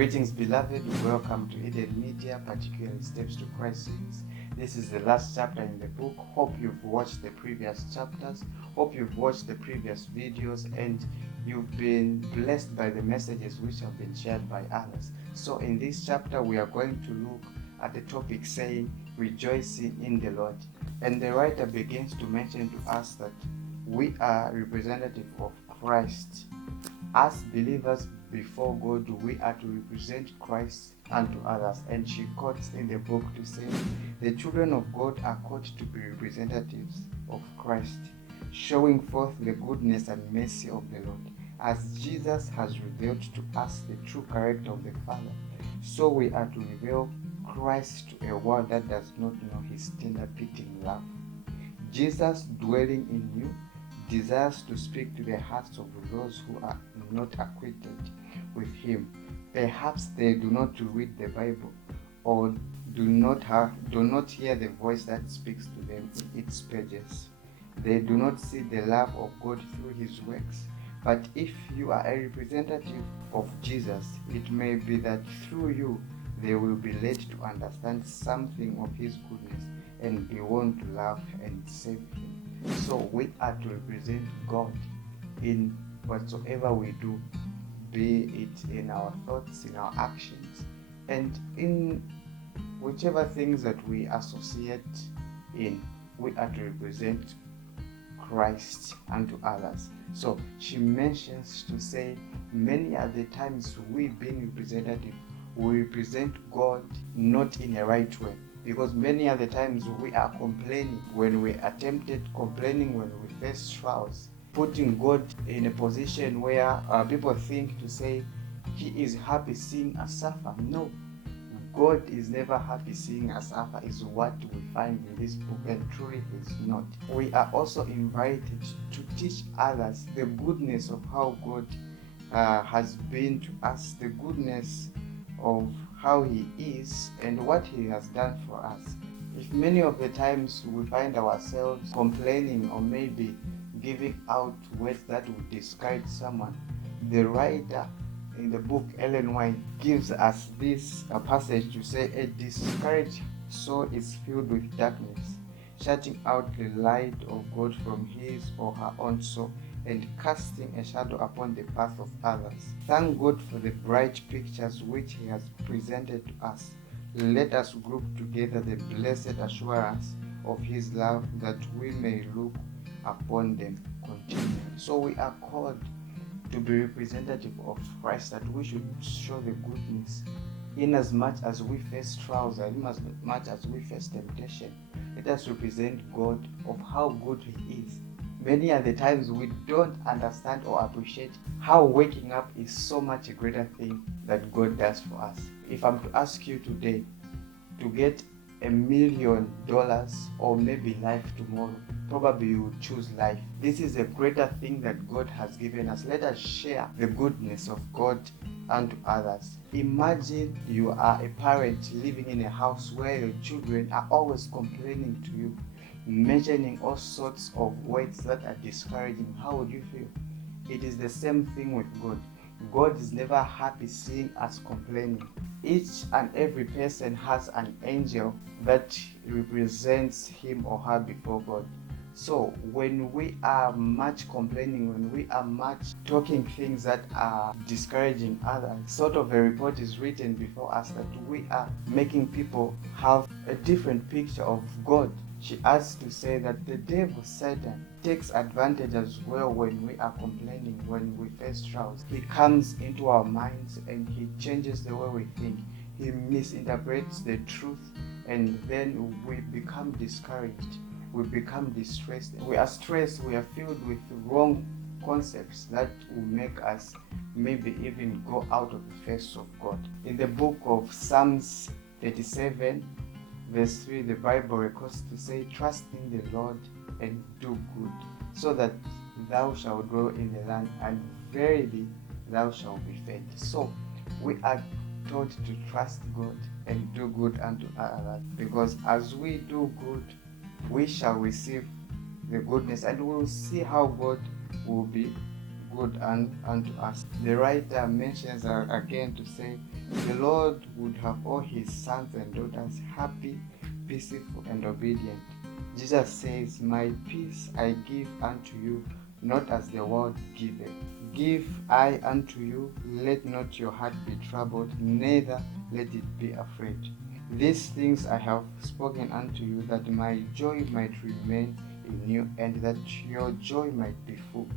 Greetings, beloved. Welcome to Eden Media, particularly Steps to Christ series. This is the last chapter in the book. Hope you've watched the previous chapters. Hope you've watched the previous videos and you've been blessed by the messages which have been shared by others. So in this chapter, we are going to look at the topic saying, rejoicing in the Lord. And the writer begins to mention to us that we are representative of Christ. As believers before God, we are to represent Christ unto others. And she quotes in the book to say, the children of God are called to be representatives of Christ, showing forth the goodness and mercy of the Lord. As Jesus has revealed to us the true character of the Father, so we are to reveal Christ to a world that does not know his tender pitying love. Jesus, dwelling in you, desires to speak to the hearts of those who are not acquainted with him. Perhaps they do not read the Bible or do not hear the voice that speaks to them in its pages. They do not see the love of God through his works. But if you are a representative of Jesus, it may be that through you they will be led to understand something of his goodness and be won to love and save him. So we are to represent God in whatsoever we do, be it in our thoughts, in our actions, and in whichever things that we associate in. We are to represent Christ unto others. So she mentions to say, many are the times we being representative, we represent God not in a right way. Because many are the times we are complaining when we attempted complaining when we face trials, putting God in a position where people think to say he is happy seeing us suffer. No, God is never happy seeing us suffer is what we find in this book, and truly is not. We are also invited to teach others the goodness of how God has been to us, the goodness of how he is and what he has done for us. If many of the times we find ourselves complaining or maybe giving out words that would discourage someone, the writer in the book Ellen White gives us this passage to say, a discouraged soul is filled with darkness, shutting out the light of God from his or her own soul and casting a shadow upon the path of others. Thank God for the bright pictures which he has presented to us. Let us group together the blessed assurance of his love, that we may look upon them continually. So we are called to be representative of Christ, that we should show the goodness in as much as we face trials and in as much as we face temptation. Let us represent God of how good he is. Many are the times we don't understand or appreciate how waking up is so much a greater thing that God does for us. If I'm to ask you today to get $1 million or maybe life tomorrow, probably you would choose life. This is a greater thing that God has given us. Let us share the goodness of God unto others. Imagine you are a parent living in a house where your children are always complaining to you, mentioning all sorts of words that are discouraging. How would you feel? It is the same thing with God. God is never happy seeing us complaining. Each and every person has an angel that represents him or her before God. So when we are much complaining, when we are much talking things that are discouraging others, sort of a report is written before us that we are making people have a different picture of God. She adds to say that the devil, Satan, takes advantage as well when we are complaining, when we face trials. He comes into our minds and he changes the way we think. He misinterprets the truth, and then we become discouraged. We become distressed. We are stressed. We are filled with wrong concepts that will make us maybe even go out of the face of God. In the book of Psalms 37, verse 3, the Bible records to say, trust in the Lord and do good, so that thou shalt dwell in the land, and verily thou shalt be fed. So we are taught to trust God and do good unto others, because as we do good, we shall receive the goodness, and we will see how God will be good unto us. The writer mentions again to say, the Lord would have all his sons and daughters happy, peaceful, and obedient. Jesus says, my peace I give unto you, not as the world giveth. Give I unto you, let not your heart be troubled, neither let it be afraid. These things I have spoken unto you, that my joy might remain in you, and that your joy might be full.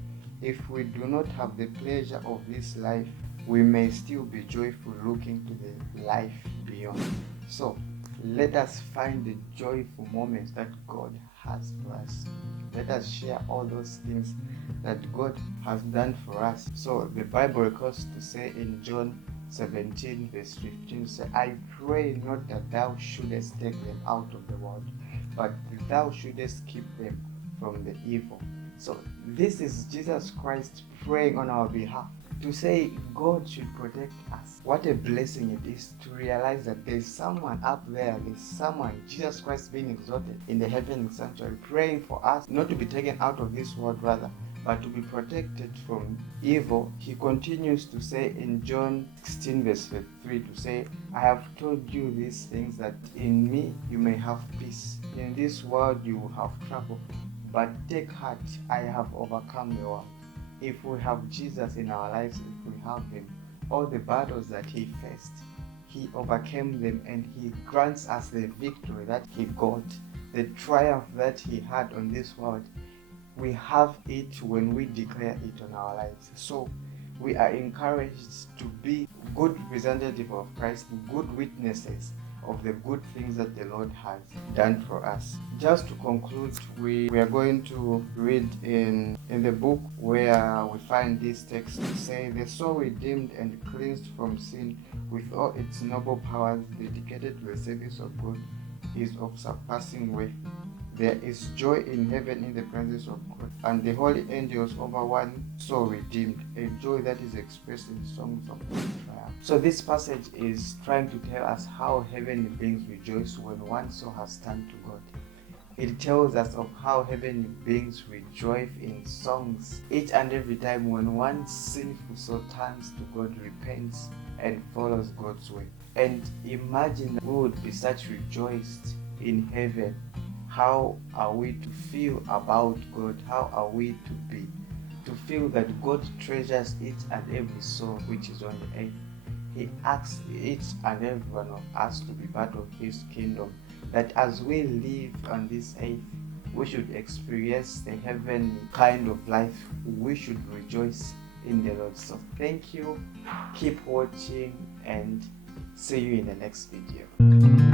If we do not have the pleasure of this life, we may still be joyful looking to the life beyond. So, let us find the joyful moments that God has for us. Let us share all those things that God has done for us. So the Bible records to say in John 17 verse 15, say, I pray not that thou shouldest take them out of the world, but that thou shouldest keep them from the evil. So this is Jesus Christ praying on our behalf, to say God should protect us. What a blessing it is to realize that there's someone up there, there's someone, Jesus Christ being exalted in the heavenly sanctuary, praying for us not to be taken out of this world rather, but to be protected from evil. He continues to say in John 16 verse 3 to say, I have told you these things that in me you may have peace. In this world you will have trouble, but take heart, I have overcome the world. If we have Jesus in our lives, if we have him, all the battles that he faced, he overcame them, and he grants us the victory that he got, the triumph that he had on this world. We have it when we declare it on our lives. So we are encouraged to be good representatives of Christ, good witnesses of the good things that the Lord has done for us. Just to conclude, we are going to read in the book where we find this text to say, the soul redeemed and cleansed from sin with all its noble powers dedicated to the service of God is of surpassing worth. There is joy in heaven in the presence of God, and the holy angels over one soul redeemed, a joy that is expressed in songs of triumph. So this passage is trying to tell us how heavenly beings rejoice when one soul has turned to God. It tells us of how heavenly beings rejoice in songs each and every time when one sinful soul turns to God, repents, and follows God's way. And imagine we would be such rejoiced in heaven. How are we to feel about God? How are we to be? To feel that God treasures each and every soul which is on the earth. He asks each and every one of us to be part of his kingdom, that as we live on this earth, we should experience the heavenly kind of life. We should rejoice in the Lord. So thank you, keep watching, and see you in the next video.